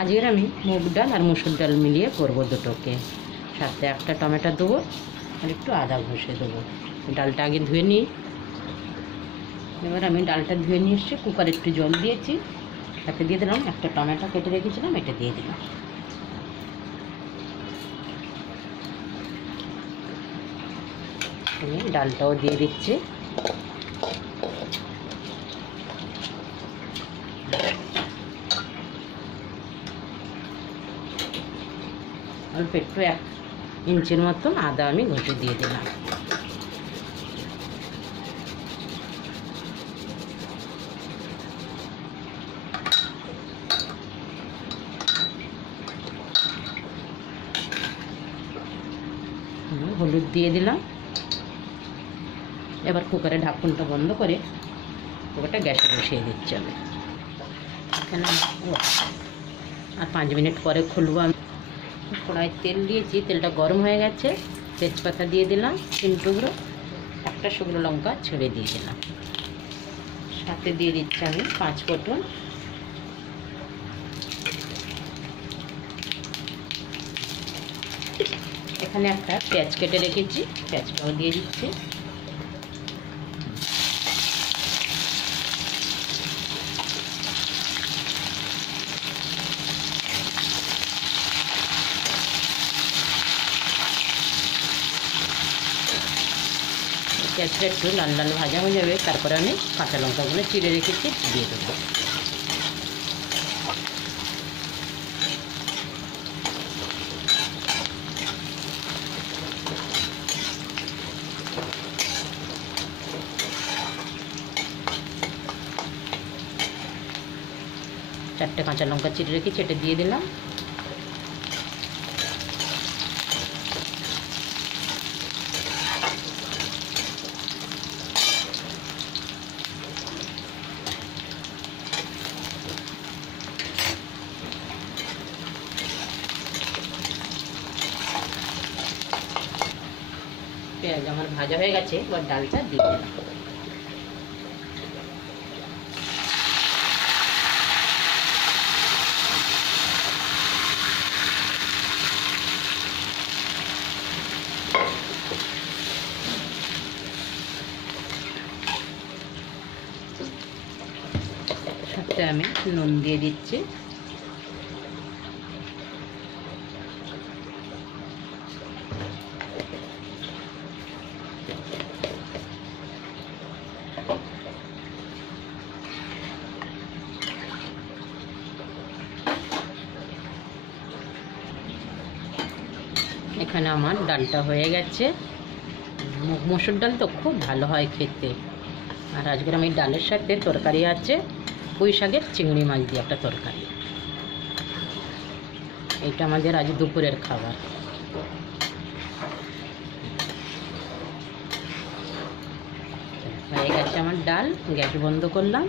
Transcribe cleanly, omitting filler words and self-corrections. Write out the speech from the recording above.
আজকের আমি মুগ ডাল আর মুসুর ডাল মিলিয়ে করব দুটোকে। সাথে একটা টমেটো দেবো আর একটু আদা ঘষে দেবো। ডালটা আগে ধুয়ে নিই। এবার আমি ডালটা ধুয়ে নিয়ে এসেছি, কুকারে একটু জল দিয়েছি, তাতে দিয়ে দিলাম একটা টমেটো কেটে রেখেছিলাম, এটা দিয়ে দিলাম। আমি ডালটাও দিয়ে দিচ্ছি। অল্প একটু 1 ইঞ্চির মতন আদা আমি ঘষে দিয়ে দিলাম। হলুদ দিয়ে দিলাম। এবার কুকারে ঢাকনটা বন্ধ করে কুকারটা গ্যাসে বসিয়ে দিচ্ছি আমি। এখানে আর 5 মিনিট পরে খুলবো। আমি কড়াইয়ে তেল দিয়েছি, তেলটা গরম হয়ে গেছে। তেজপাতা দিয়ে দিলাম 3 টুকরো, একটা শুকনো লঙ্কা ছেড়ে দিয়ে দিলাম। সাথে দিয়ে দিচ্ছি আমি 5 ফোঁটন। এখানে একটা পেঁয়াজ কেটে রেখেছি, পেঁয়াজটাও দিয়ে দিচ্ছি। পেঁয়াজটা একটু লাল লাল ভাজা হয়ে যাবে, তারপরে আমি কাঁচা লঙ্কাগুলো চিড়ে রেখেছি দিয়ে দেবো। চারটে কাঁচা লঙ্কা চিড়ে রেখেছি, এটা দিয়ে দিলাম। পেঁয়াজ আমার ভাজা হয়ে গেছে, এবার ডালটা দিয়ে দিলাম। সাথে আমি নুন দিয়ে দিচ্ছি। এখানে আমার ডালটা হয়ে গেছে। মসুর ডাল তো খুব ভালো হয় খেতে। আর আজকের আমি ডালের সাথে তরকারি আছে, পুঁই শাকের চিংড়ি মাছ দিয়ে একটা তরকারি। এটা আমাদের আজ দুপুরের খাবার। হয়ে গেছে আমার ডাল, গ্যাস বন্ধ করলাম।